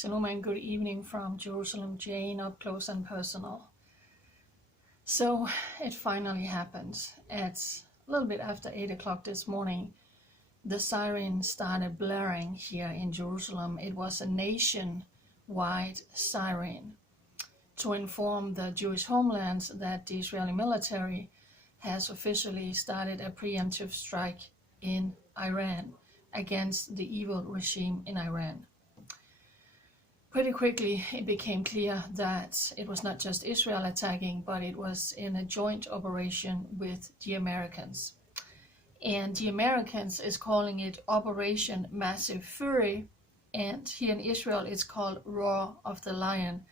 Shalom and good evening from Jerusalem, Jane, up close and personal. So it finally happened. At a little bit after 8 o'clock this morning, the siren started blaring here in Jerusalem. It was a nationwide siren to inform the Jewish homelands that the Israeli military has officially started a preemptive strike in Iran against the evil regime in Iran. Pretty quickly, it became clear that it was not just Israel attacking, but it was in a joint operation with the Americans. And the Americans is calling it Operation Massive Fury, and here in Israel it's called Roar of the Lion.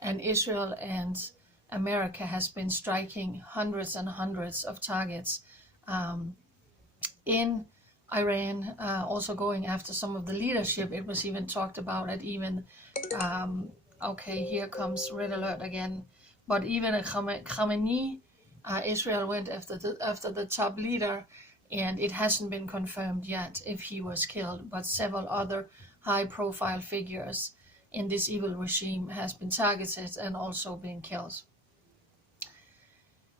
And Israel and America has been striking hundreds and hundreds of targets in Iran, also going after some of the leadership. It was even talked about at even, okay, here comes red alert again, but even at Khamenei, Israel went after the top leader, and it hasn't been confirmed yet if he was killed, but several other high-profile figures in this evil regime has been targeted and also been killed.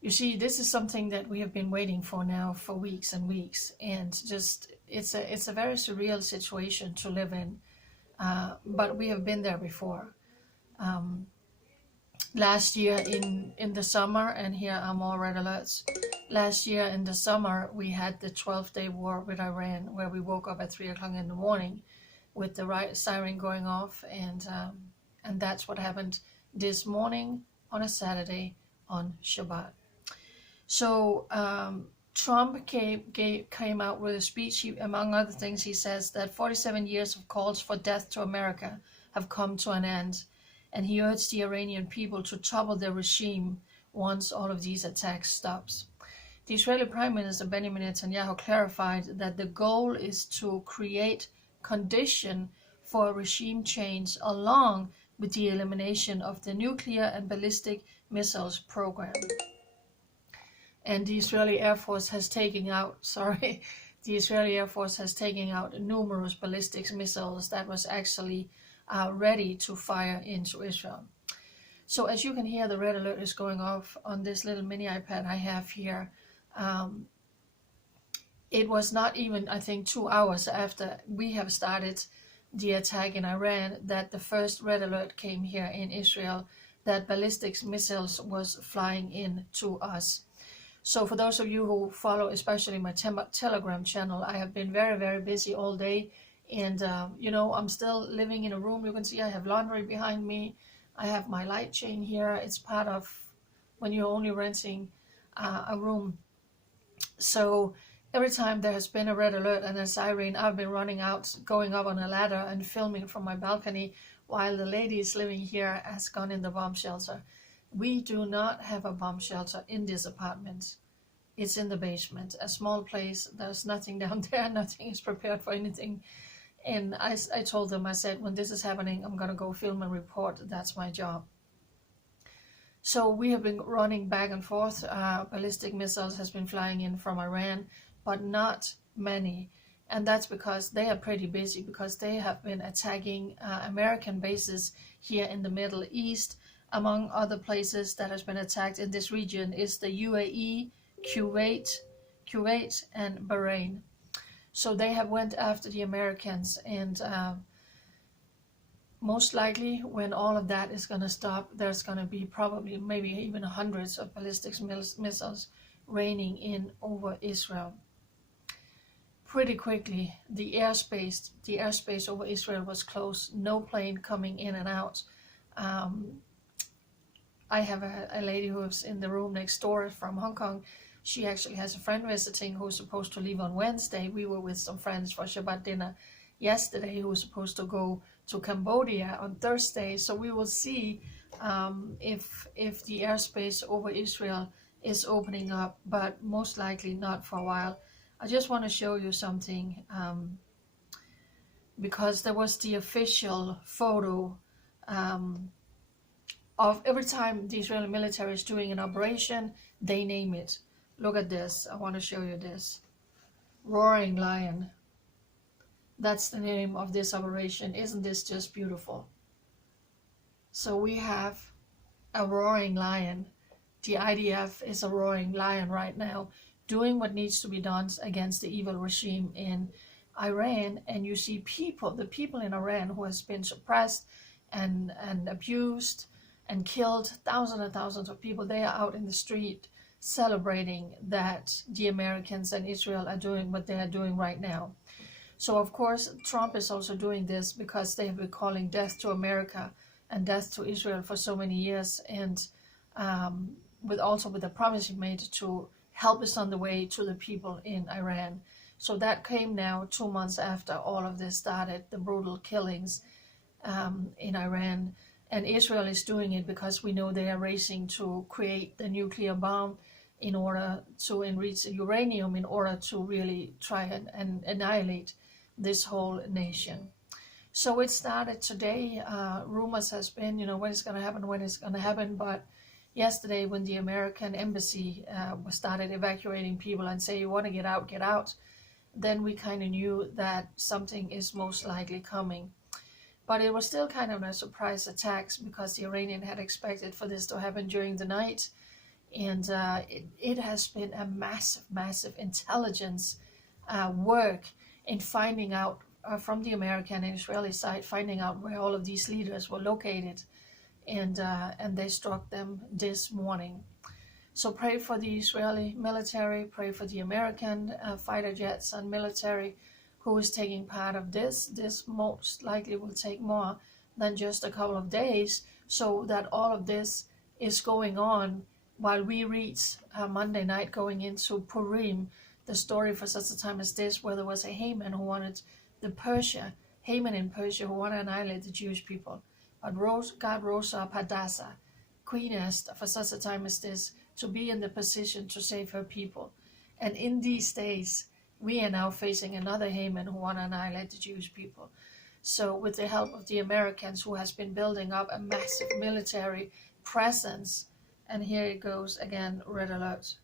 You see, this is something that we have been waiting for now for weeks and weeks, and just it's a very surreal situation to live in, but we have been there before. Last year in the summer, and here are more red alerts. Last year in the summer, we had the 12-day war with Iran, where we woke up at 3 o'clock in the morning with the siren going off, and that's what happened this morning on a Saturday on Shabbat. So Trump came out with a speech. Among other things, he says that 47 years of calls for death to America have come to an end, and he urged the Iranian people to topple the regime once all of these attacks stops. The Israeli Prime Minister Benjamin Netanyahu clarified that the goal is to create condition for a regime change along with the elimination of the nuclear and ballistic missiles program. And the Israeli Air Force has taken out, numerous ballistic missiles that was actually ready to fire into Israel. So as you can hear, the red alert is going off on this little mini iPad I have here. It was not even, I think, 2 hours after we have started the attack in Iran that the first red alert came here in Israel that ballistic missiles was flying in to us. So for those of you who follow, especially my Telegram channel, I have been very, very busy all day. And, I'm still living in a room. You can see I have laundry behind me. I have my light chain here. It's part of when you're only renting a room. So every time there has been a red alert and a siren, I've been running out, going up on a ladder and filming from my balcony while the ladies living here has gone in the bomb shelter. We do not have a bomb shelter in this apartment. It's in the basement, a small place. There's nothing down there. Nothing is prepared for anything. And I told them, I said, when this is happening, I'm going to go film and report. That's my job. So we have been running back and forth. Ballistic missiles has been flying in from Iran, but not many. And that's because they are pretty busy, because they have been attacking American bases here in the Middle East. Among other places that has been attacked in this region is the UAE, Kuwait, and Bahrain. So they have went after the Americans, and most likely when all of that is going to stop, there's going to be probably maybe even hundreds of ballistic missiles raining in over Israel. Pretty quickly, the airspace over Israel was closed. No plane coming in and out. I have a lady who's in the room next door from Hong Kong. She actually has a friend visiting who's supposed to leave on Wednesday. We were with some friends for Shabbat dinner yesterday who was supposed to go to Cambodia on Thursday. So we will see if the airspace over Israel is opening up, but most likely not for a while. I just want to show you something because there was the official photo of every time the Israeli military is doing an operation, they name it. Look at this. I want to show you this. Roaring Lion. That's the name of this operation. Isn't this just beautiful? So we have a roaring lion. The IDF is a roaring lion right now, doing what needs to be done against the evil regime in Iran. And you see the people in Iran who has been suppressed and abused and killed, thousands and thousands of people, they are out in the street celebrating that the Americans and Israel are doing what they are doing right now. So of course Trump is also doing this because they have been calling death to America and death to Israel for so many years, and with the promise he made to help us on the way to the people in Iran. So that came now 2 months after all of this started, the brutal killings in Iran. And Israel is doing it because we know they are racing to create the nuclear bomb in order to enrich uranium, in order to really try and annihilate this whole nation. So it started today. Rumors has been, when it's going to happen. But yesterday, when the American embassy started evacuating people and say, you want to get out, then we kind of knew that something is most likely coming. But it was still kind of a surprise attack because the Iranian had expected for this to happen during the night. And it has been a massive intelligence work in finding out from the American and Israeli side, finding out where all of these leaders were located. And they struck them this morning. So pray for the Israeli military, pray for the American fighter jets and military who is taking part of this. This most likely will take more than just a couple of days, so that all of this is going on while we read Monday night going into Purim, the story for such a time as this, where there was a Haman who wanted Haman in Persia who wanted to annihilate the Jewish people. But God rose up Hadassah, Queen Esther, for such a time as this, to be in the position to save her people. And in these days, we are now facing another Haman who want to annihilate the Jewish people. So with the help of the Americans, who has been building up a massive military presence, and here it goes again, red alert.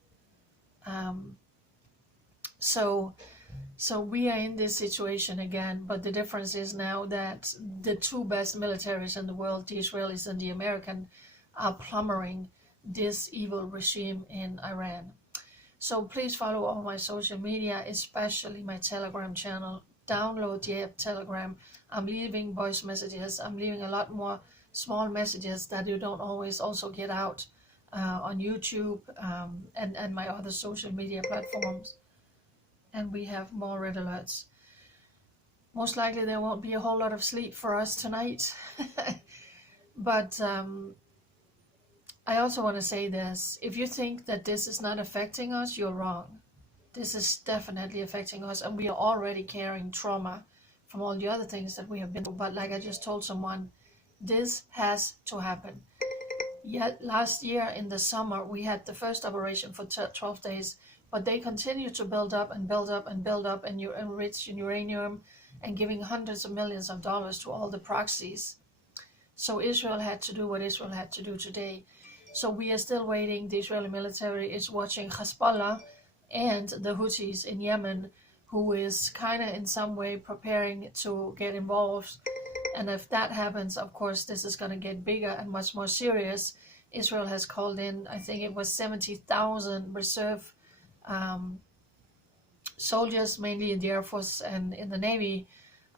So we are in this situation again, but the difference is now that the two best militaries in the world, the Israelis and the American, are plundering this evil regime in Iran. So please follow all my social media, especially my Telegram channel. Download the app Telegram. I'm leaving voice messages. I'm leaving a lot more small messages that you don't always also get out on YouTube and my other social media platforms. And we have more red alerts. Most likely there won't be a whole lot of sleep for us tonight. But I also want to say this. If you think that this is not affecting us, you're wrong. This is definitely affecting us, and we are already carrying trauma from all the other things that we have been through. But like I just told someone, this has to happen. Yet last year in the summer, we had the first operation for 12 days, but they continue to build up and build up and build up and enrich uranium and giving hundreds of millions of dollars to all the proxies. So Israel had to do what Israel had to do today. So we are still waiting. The Israeli military is watching Hezbollah and the Houthis in Yemen, who is kind of in some way preparing to get involved. And if that happens, of course, this is going to get bigger and much more serious. Israel has called in, I think it was 70,000 reserve soldiers, mainly in the Air Force and in the Navy,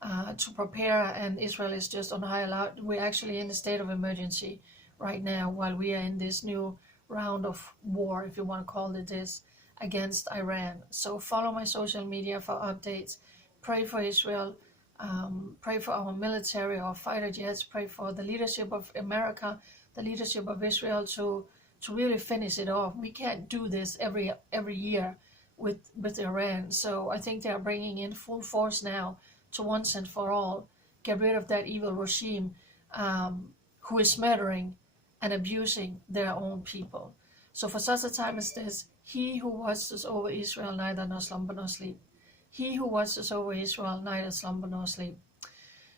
to prepare, and Israel is just on high alert. We're actually in a state of emergency right now while we are in this new round of war, if you want to call it this, against Iran. So follow my social media for updates. Pray for Israel. Pray for our military, our fighter jets. Pray for the leadership of America, the leadership of Israel to really finish it off. We can't do this every year with Iran. So I think they are bringing in full force now to once and for all get rid of that evil regime who is murdering and abusing their own people. So for such a time as this, he who watches over Israel neither nor slumber nor sleep. He who watches over Israel neither slumber nor sleep.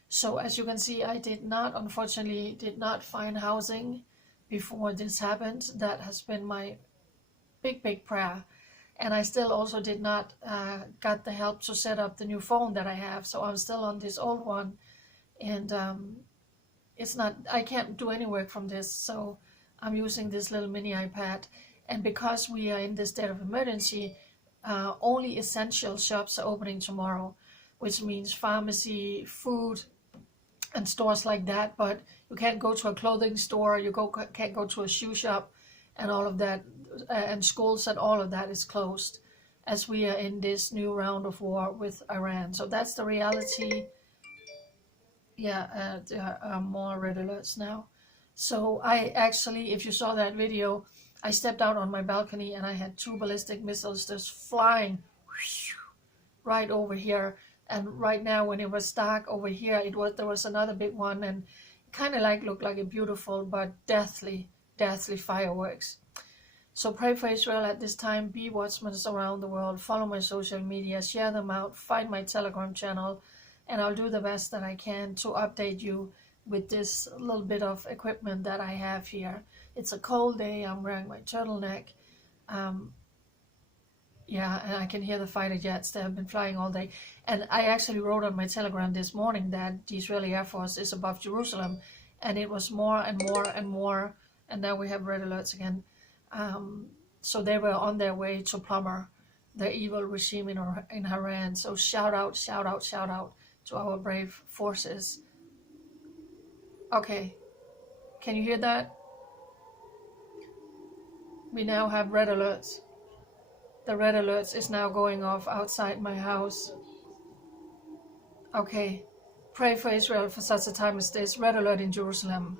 So as you can see, I unfortunately did not find housing before this happened. That has been my big prayer. And I still also did not got the help to set up the new phone that I have. So I'm still on this old one. And it's not, I can't do any work from this, so I'm using this little mini iPad. And because we are in this state of emergency, only essential shops are opening tomorrow, which means pharmacy, food, and stores like that. But you can't go to a clothing store, can't go to a shoe shop, and all of that, and schools and all of that is closed, as we are in this new round of war with Iran. So that's the reality. Yeah, there are more red alerts now. So I actually, if you saw that video, I stepped out on my balcony and I had 2 ballistic missiles just flying right over here. And right now, when it was dark over here, there was another big one, and kind of like looked like a beautiful but deathly fireworks. So pray for Israel at this time. Be watchmen around the world. Follow my social media. Share them out. Find my Telegram channel. And I'll do the best that I can to update you with this little bit of equipment that I have here. It's a cold day. I'm wearing my turtleneck. Yeah, and I can hear the fighter jets. They have been flying all day. And I actually wrote on my Telegram this morning that the Israeli Air Force is above Jerusalem. And it was more and more and more. And now we have red alerts again. So they were on their way to plumber the evil regime in Iran. So shout out, shout out, shout out to our brave forces. Okay, can you hear that? We now have red alerts. The red alerts is now going off outside my house. Okay, pray for Israel for such a time as this. Red alert in Jerusalem.